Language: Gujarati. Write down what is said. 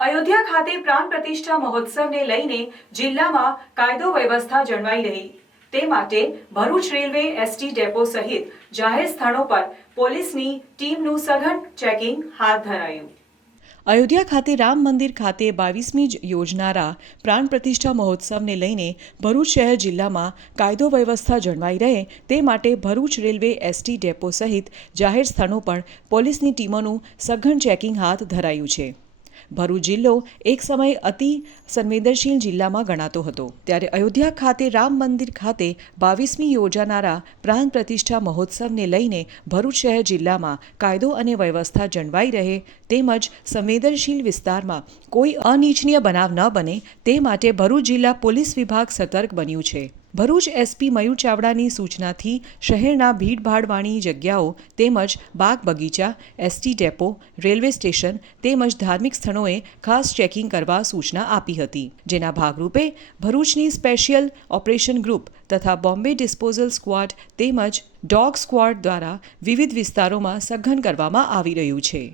અયોધ્યા ખાતે પ્રાણ પ્રતિષ્ઠા મહોત્સવને લઈને જિલ્લામાં કાયદો વ્યવસ્થા જળવાઈ રહી તે માટે ભરૂચ રેલવે એસટી ડેપો સહિત જાહેર સ્થળો પર પોલીસની ટીમનું સઘન ચેકિંગ હાથ ધરાયું। અયોધ્યા ખાતે રામ મંદિર ખાતે 22મી યોજનારા પ્રાણ પ્રતિષ્ઠા મહોત્સવને લઈને ભરૂચ શહેર જિલ્લામાં કાયદો વ્યવસ્થા જળવાઈ રહે તે માટે ભરૂચ રેલવે એસટી ડેપો સહિત જાહેર સ્થળો પર પોલીસની ટીમોનું સઘન ચેકિંગ હાથ ધરાયું છે। ભરૂચ જિલ્લો એક સમયે અતિ સંવેદનશીલ જિલ્લામાં ગણાતો હતો, ત્યારે અયોધ્યા ખાતે રામ મંદિર ખાતે 22મી યોજાનારા પ્રાણ પ્રતિષ્ઠા મહોત્સવને લઈને ભરૂચ શહેર જિલ્લામાં કાયદો અને વ્યવસ્થા જળવાઈ રહે તેમજ સંવેદનશીલ વિસ્તારમાં કોઈ અનિચ્છનીય બનાવ ન બને તે માટે ભરૂચ જિલ્લા પોલીસ વિભાગ સતર્ક બન્યું છે। ભરૂચ એસપી મયુર ચાવડાની સૂચનાથી શહેરના ભીડભાડવાળી જગ્યાઓ તેમજ બાગ બગીચા, એસટી ડેપો, રેલવે સ્ટેશન તેમજ ધાર્મિક સ્થળોએ ખાસ ચેકિંગ કરવા સૂચના આપી હતી, જેના ભાગરૂપે ભરૂચની સ્પેશિયલ ઓપરેશન ગ્રુપ તથા બોમ્બે ડિસ્પોઝલ સ્ક્વોડ તેમજ ડોગ સ્ક્વોડ દ્વારા વિવિધ વિસ્તારોમાં સઘન કરવામાં આવી રહ્યું છે।